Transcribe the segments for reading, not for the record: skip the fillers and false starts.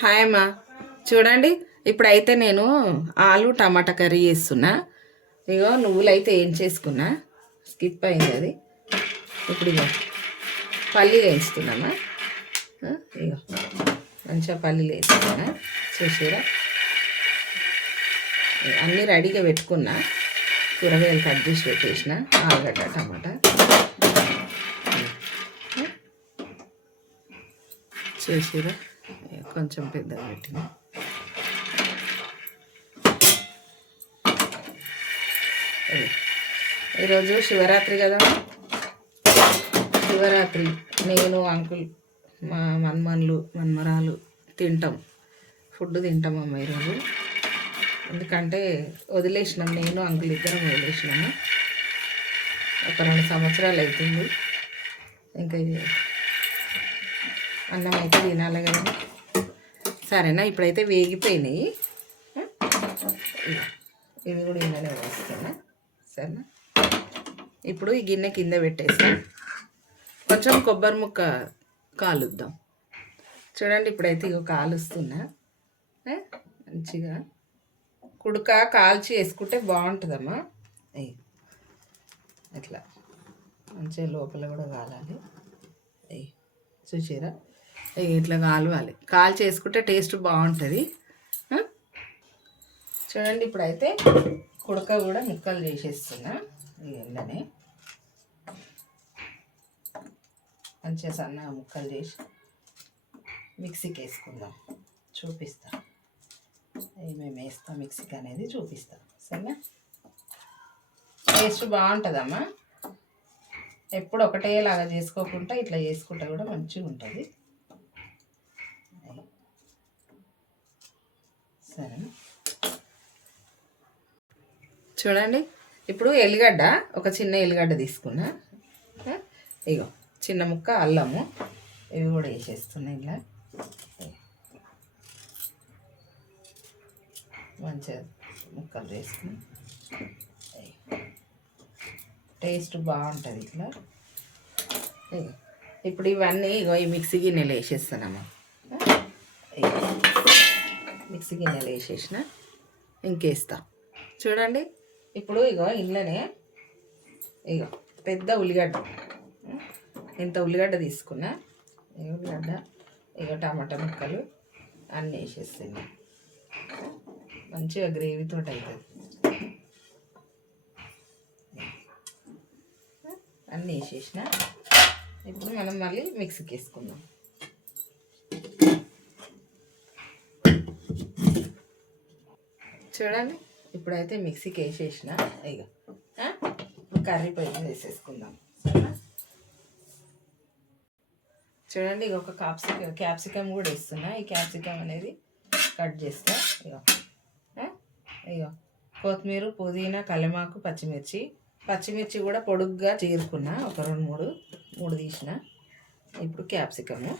Hi అమ్మా. చూడండి, ఇప్పుడైతే నేను ఆలు టమాటా కర్రీ చేస్తున్నా. ఇగో నువ్వులు అయితే ఏం చేసుకున్నా, స్కిప్ అయింది అది. ఇప్పుడు ఇగో పల్లీలు వేస్తున్నామా. ఇగో మంచిగా పల్లీలు వేసుకున్నా. చూసారా, అన్నీ రెడీగా పెట్టుకున్నా. కూరగాయలు కట్ చేసి పెట్టేసిన, ఆలుగడ్డ టమాటా. చూసారా, కొంచెం పెద్దగా పెట్టిన. ఈరోజు శివరాత్రి కదా, శివరాత్రి నేను అంకుల్ మా మన్మరాలు తింటాం, ఫుడ్ తింటామమ్మ ఈరోజు. ఎందుకంటే వదిలేసినాం, నేను అంకుల్ ఇద్దరం వదిలేసినాము. ఒక 2 సంవత్సరాలు అవుతుంది. ఇంకా అన్నం అయితే తినాలి కదా. సరేనా, ఇప్పుడైతే వేగిపోయినాయి. ఇవి కూడా ఇందనే వేస్తున్నా. సరేనా, ఇప్పుడు ఈ గిన్నె కింద పెట్టేసి కొంచెం కొబ్బరి ముక్క కాలుద్దాం. చూడండి, ఇప్పుడైతే ఇగో కాలుస్తున్నా. మంచిగా కుడక కాల్చి వేసుకుంటే బాగుంటుందమ్మా. అట్లా మంచిగా లోపల కూడా కాలాలి. చూసారా, ఇట్లా కాలవాలి. కాల్చి వేసుకుంటే టేస్ట్ బాగుంటుంది. చూడండి, ఇప్పుడైతే కుడక కూడా ముక్కలు చేసేస్తున్నా. ఈ ఎండనే మంచిగా సన్నగా ముక్కలు చేసి మిక్సీకి వేసుకుందాం. చూపిస్తా ఏమేమి వేస్తా మిక్సీకి అనేది చూపిస్తా. సరేనా, టేస్ట్ బాగుంటుందమ్మా. ఎప్పుడు ఒకటేలాగా చేసుకోకుండా ఇట్లా చేసుకుంటే కూడా మంచిగా ఉంటుంది. సరేనా, చూడండి, ఇప్పుడు ఎల్లిగడ్డ, ఒక చిన్న ఎల్లిగడ్డ తీసుకున్నా. ఇగో చిన్న ముక్క అల్లము, ఇవి కూడా వేసేస్తున్నాయి. ఇలా మంచిగా ముక్కలు వేసుకుని టేస్ట్ బాగుంటుంది ఇట్లా. ఇప్పుడు ఇవన్నీ ఇగో ఈ మిక్సీ గిన్నెలు వేసేస్తానమ్మా. మిక్సీ గిన్నెలు వేసేసిన ఇంకేస్తా. చూడండి, ఇప్పుడు ఇగో ఇంట్లోనే ఇగో పెద్ద ఉల్లిగడ్డ, ఇంత ఉల్లిగడ్డ తీసుకున్నా. ఉల్లిగడ్డ ఇగో టమాటా ముక్కలు అన్నీ వేసేస్తాను. మంచిగా గ్రేవీతో అవుతుంది. అన్నీ వేసేసిన. ఇప్పుడు మనం మళ్ళీ మిక్సీకి వేసుకుందాం. చూడండి, ఇప్పుడైతే మిక్సీకి వేసేసిన. ఇక కర్రీ పొయ్యి వేసేసుకుందాం. చూడండి, ఇక ఒక క్యాప్సికమ్ కూడా వేస్తున్నా. ఈ క్యాప్సికమ్ అనేది కట్ చేస్తా. ఇక కొత్తిమీర, పుదీనా, కలమాకు, పచ్చిమిర్చి కూడా పొడుగ్గా చీరుకున్నా. ఒక 2-3 తీసిన. ఇప్పుడు క్యాప్సికము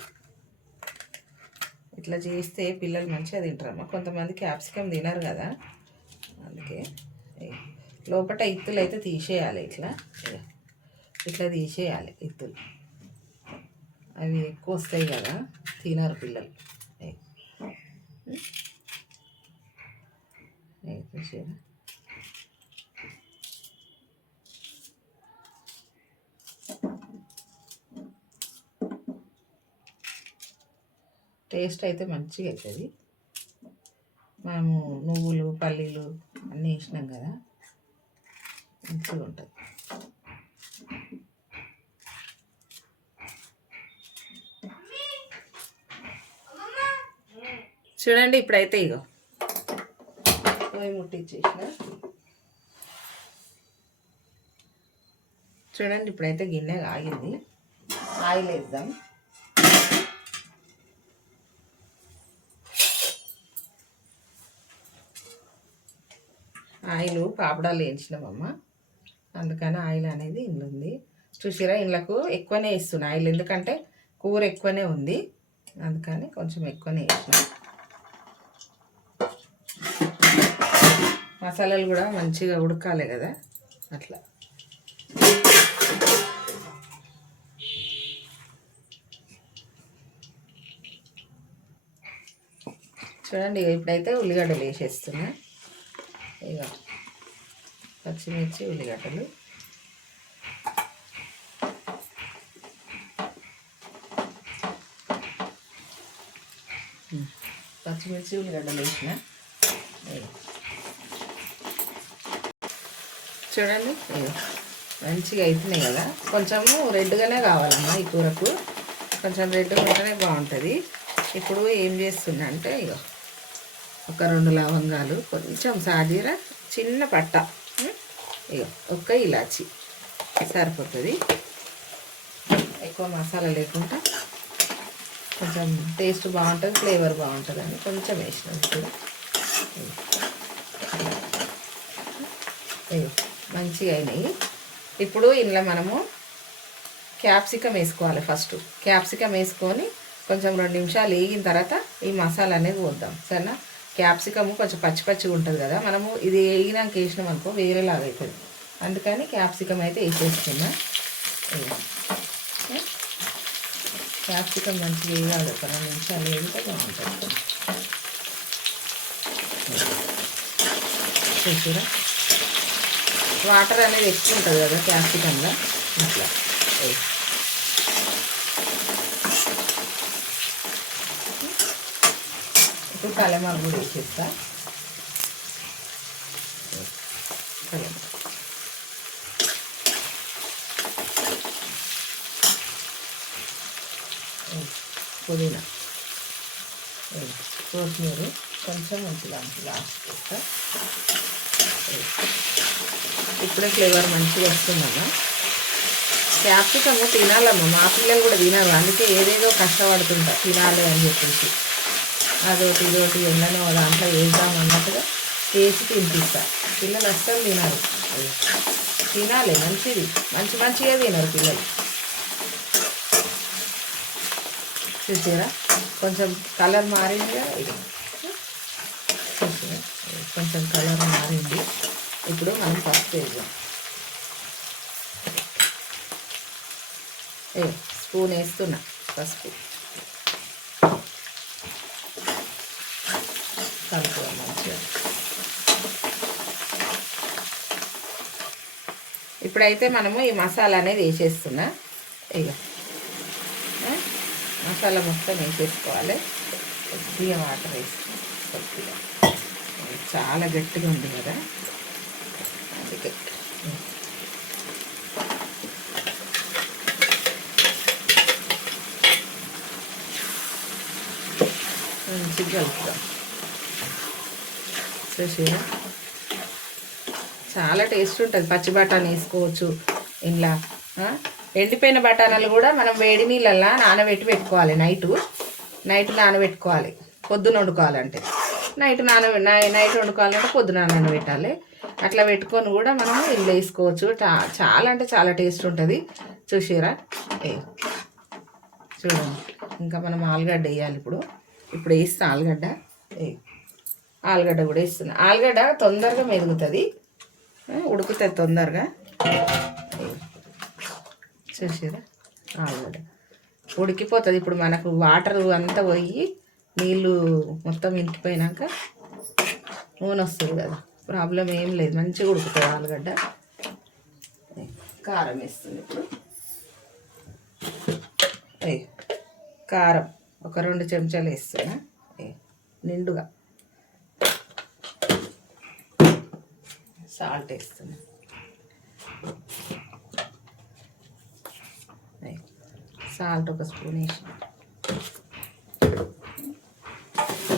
ఇట్లా చేస్తే పిల్లలు మంచిగా తింటారమ్మా. కొంతమంది క్యాప్సికమ్ తినరు కదా, అందుకే లోపల ఇత్తులు అయితే తీసేయాలి. ఇట్లా తీసేయాలి ఇత్తులు, అవి ఎక్కువ వస్తాయి కదా, తినరు పిల్లలు. చూసారా, టేస్ట్ అయితే మంచిగా అవుతుంది. మనము నువ్వులు, పల్లీలు అన్నీ వేసినాం కదా, మంచిగా ఉంటుంది. చూడండి, ఇప్పుడైతే ఇగో పొయ్యి ముట్టించేసిన. చూడండి, ఇప్పుడైతే గిన్నె ఆగింది. ఆయిల్ వేద్దాం. ఆయిల్ పాపడాలు వేయించినామమ్మ, అందుకని ఆయిల్ అనేది ఇందులో ఉంది. చూసిరా, ఇండ్లకు ఎక్కువనే వేస్తున్నా ఆయిల్, ఎందుకంటే కూర ఎక్కువనే ఉంది, అందుకని కొంచెం ఎక్కువనే వేసిన. మసాలాలు కూడా మంచిగా ఉడకాలి కదా, అట్లా. చూడండి ఇప్పుడైతే ఉల్లిగడ్డలు వేసేస్తున్నా. ఇక పచ్చిమిర్చి ఉల్లిగడ్డలు, పచ్చిమిర్చి ఉల్లిగడ్డలు వేసిన. చూడండి మంచిగా అవుతున్నాయి కదా. కొంచెము రెడ్గానే కావాలమ్మా ఈ కూరకు, కొంచెం రెడ్గా ఉంటేనే బాగుంటుంది. ఇప్పుడు ఏం చేస్తున్నా అంటే ఇగో ఒక 2 లవంగాలు, కొంచెం సాజీర, చిన్న పట్ట, ఇగో ఒక్క ఇలాచి సరిపోతుంది. ఎక్కువ మసాలా లేకుండా కొంచెం టేస్ట్ బాగుంటుంది, ఫ్లేవర్ బాగుంటుంది అని కొంచెం వేసినాం. ఇప్పుడు మంచిగా అయినాయి. ఇప్పుడు ఇందులో మనము క్యాప్సికం వేసుకోవాలి. ఫస్ట్ క్యాప్సికం వేసుకొని కొంచెం 2 నిమిషాలు వేగిన తర్వాత ఈ మసాలా అనేది పోద్దాం, సరేనా. క్యాప్సికము కొంచెం పచ్చి పచ్చిగా ఉంటుంది కదా, మనము ఇది వేగినాక వేసినాం అనుకో వేరేలాగా అవుతుంది. అందుకని క్యాప్సికం అయితే వేసేస్తున్నా. క్యాప్సికం మంచిగా వేయాలి, ఒక 2 నిమిషాలు వేగితే బాగుంటుంది. చూసారా వాటర్ అనేది ఎక్కువ ఉంటుంది కదా క్యాప్సికంలో, అట్లా. ఇప్పుడు కలమాకు కూడా వేసేస్తా. పుదీనా, కొత్తిమీర కొంచెం మంచిగా లాస్ట్ చేస్తా. ఇప్పుడే ఫ్లేవర్ మంచిగా వస్తుందమ్మా. క్యాప్సికమ్ తినాలమ్మా, మా పిల్లలు కూడా తినాలి, అందుకే ఏదేదో కష్టపడుతుంటా తినాలి అని చెప్పేసి. అదొకటి ఇదొకటి ఎండనో దాంట్లో వేద్దామన్నట్టుగా వేసి తినిపిస్తా. పిల్లలు అస్సలు తినాలి, తినాలి మంచిది, మంచిగా తినరు పిల్లలు. చూసారా కొంచెం కలర్ మారింది కదా, ఇది చూసారా కొంచెం కలర్ మారింది. ఇప్పుడు మనం పసుపు వేద్దాం. స్పూన్ వేస్తున్నా పసుపు, కలుపుదాం మంచిగా. ఇప్పుడైతే మనము ఈ మసాలా అనేది వేసేస్తున్నా. ఇక మసాలా మొత్తం వేసేసుకోవాలి. కొద్దిగా వాటర్ వేసి, కొద్దిగా చాలా గట్టిగా ఉంది కదా అందుకే. మంచిగా కలుపుతాం. చూసారా చాలా టేస్ట్ ఉంటుంది. పచ్చి బఠానీ వేసుకోవచ్చు ఇంట్లో. ఎండిపోయిన బఠానాలు కూడా మనం వేడి నీళ్ళల్లో నానబెట్టి పెట్టుకోవాలి. నైట్ నానబెట్టుకోవాలి, పొద్దున వండుకోవాలంటే. నైట్ వండుకోవాలంటే పొద్దున నానబెట్టాలి. అట్లా పెట్టుకొని కూడా మనం ఇంట్లో వేసుకోవచ్చు. చాలా అంటే చాలా టేస్ట్ ఉంటుంది. చూసారా చూడండి. ఇంకా మనం ఆలుగడ్డ వేయాలి. ఇప్పుడు వేస్తా ఆలుగడ్డ కూడా వేస్తున్నా. ఆలుగడ్డ తొందరగా మెదుగుతుంది, ఉడుకుతుంది తొందరగా. చూసారా ఆలుగడ్డ ఉడికిపోతుంది. ఇప్పుడు మనకు వాటర్ అంతా పోయి నీళ్ళు మొత్తం ఇంకిపోయినాక నూనె వస్తుంది కదా, ప్రాబ్లం ఏం లేదు, మంచిగా ఉడుకుతుంది ఆలుగడ్డ. కారం వేస్తుంది. ఇప్పుడు కారం ఒక 2 చెంచాలు వేస్తున్నా నిండుగా. సాల్ట్ వేస్తున్నా. సాల్ట్ ఒక స్పూన్ వేసి.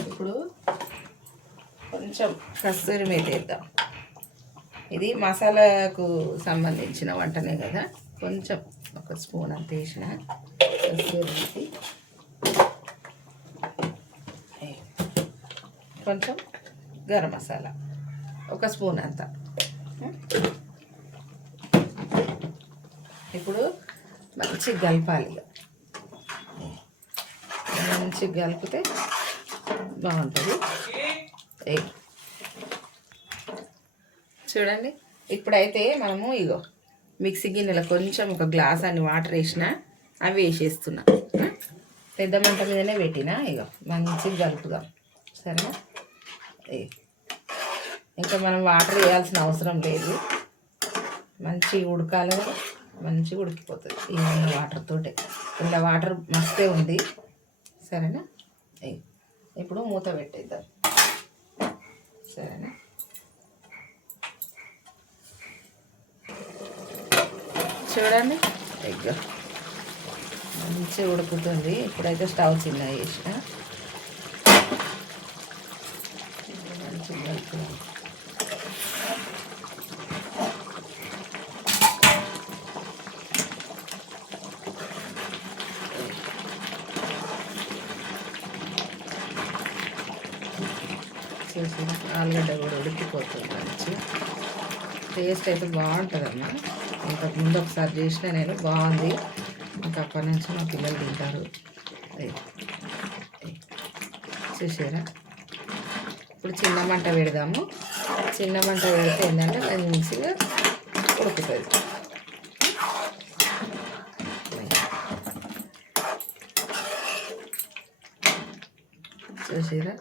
ఇప్పుడు కొంచెం కస్తూరి మేతి వేద్దాం. ఇది మసాలాకు సంబంధించిన వంటనే కదా, కొంచెం ఒక స్పూన్ అంత వేసిన కస్తూరి మేతి. కొంచెం గరం మసాలా ఒక స్పూన్ అంత. ఇప్పుడు మంచిగా కలపాలి. మంచిగా కలిపితే బాగుంటుంది. చూడండి ఇప్పుడైతే మనము ఇగో మిక్సీ గిన్నెలో కొంచెం ఒక గ్లాస్ అన్ని వాటర్ వేసిన, అవి వేసేస్తున్నా. పెద్ద మంట మీదనే పెట్టినా. ఇగో మంచిగా కలుపుదాం, సరేనా. ఇంకా మనం వాటర్ వేయాల్సిన అవసరం లేదు, మంచిగా ఉడకాలి కదా, మంచిగా ఉడికిపోతుంది ఈ ఉన్న వాటర్ తోటే. ఇలా వాటర్ మస్తే ఉంది. సరేనా. ఇప్పుడు మూత పెట్టేద్దాం. సరేనా. చూడండి ఎగ్ మంచిగా ఉడుకుతుంది. ఇప్పుడైతే స్టవ్ చిన్న చేసిన మంచిగా చూసి ఆలుగడ్డ కూడా ఉడికిపోతుంది. మంచిగా టేస్ట్ అయితే బాగుంటుందమ్మా. ఇంతకుముందు ఒకసారి చేసిన నేను, బాగుంది. ఇంకా అప్పటి నుంచి మా పిల్లలు తింటారు. చూసారా. ఇప్పుడు చిన్న మంట పెడదాము. చిన్న మంట పెడితే ఏంటంటే మంచిగా ఉడుకుతుంది. చూసారా,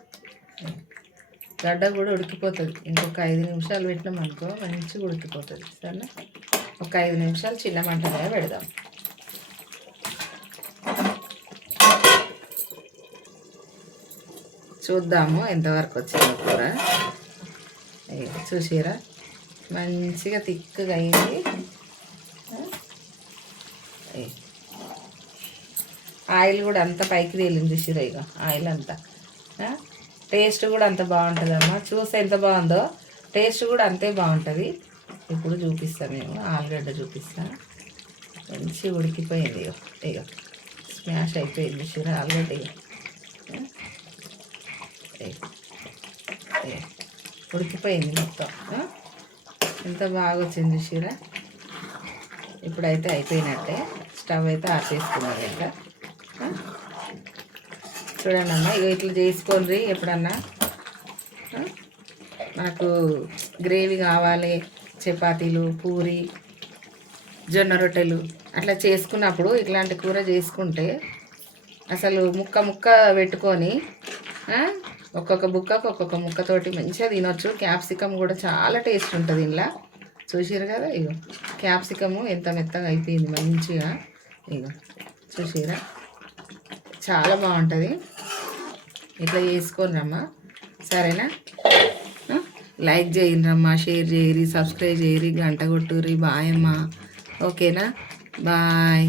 గడ్డ కూడా ఉడికిపోతుంది. ఇంకొక 5 నిమిషాలు పెట్టినాం అనుకో మంచిగా ఉడికిపోతుంది. సరేనా. ఒక 5 నిమిషాలు చిన్న మంటనే పెడదాం. చూద్దాము ఎంతవరకు వచ్చింది కూర. చూసారా, మంచిగా తిక్కుగా అయింది. ఆయిల్ కూడా అంత పైకి తేలింది. చూసిరా, ఇక ఆయిల్ అంతా. టేస్ట్ కూడా అంత బాగుంటుందమ్మా. చూస్తే ఎంత బాగుందో టేస్ట్ కూడా అంతే బాగుంటుంది. ఇప్పుడు చూపిస్తాను, మేము ఆలుగడ్డ చూపిస్తాను. మంచిగా ఉడికిపోయింది. ఇక స్మాష్ అయిపోయింది. చూసిరా ఆలుగడ్డ ఉడికిపోయింది మొత్తం. ఎంత బాగా వచ్చింది చూసిరా. ఇప్పుడైతే అయిపోయినట్టే. స్టవ్ అయితే ఆపేసుకున్నాను. ఇంకా చూడండి అమ్మ, ఇక ఇట్లా చేసుకోండి ఎప్పుడన్నా. నాకు గ్రేవీ కావాలి, చపాతీలు, పూరి, జొన్న రొట్టెలు అట్లా చేసుకున్నప్పుడు ఇట్లాంటి కూర చేసుకుంటే అసలు ముక్క ముక్క పెట్టుకొని ఒక్కొక్క బుక్కకు ఒక్కొక్క ముక్కతోటి మంచిగా తినొచ్చు. క్యాప్సికమ్ కూడా చాలా టేస్ట్ ఉంటుంది ఇంట్లో. చూసారు కదా, ఇగో క్యాప్సికము ఎంత మెత్తగా అయిపోయింది మంచిగా. ఇగో చూసారా, చాలా బాగుంటుంది. ఇట్లా చేసుకొని సరేనా. లైక్ చేయండి, షేర్ చేయరి, సబ్స్క్రైబ్ చేయరి, గంట కొట్టుర్రి. బాయ్ అమ్మా. ఓకేనా, బాయ్.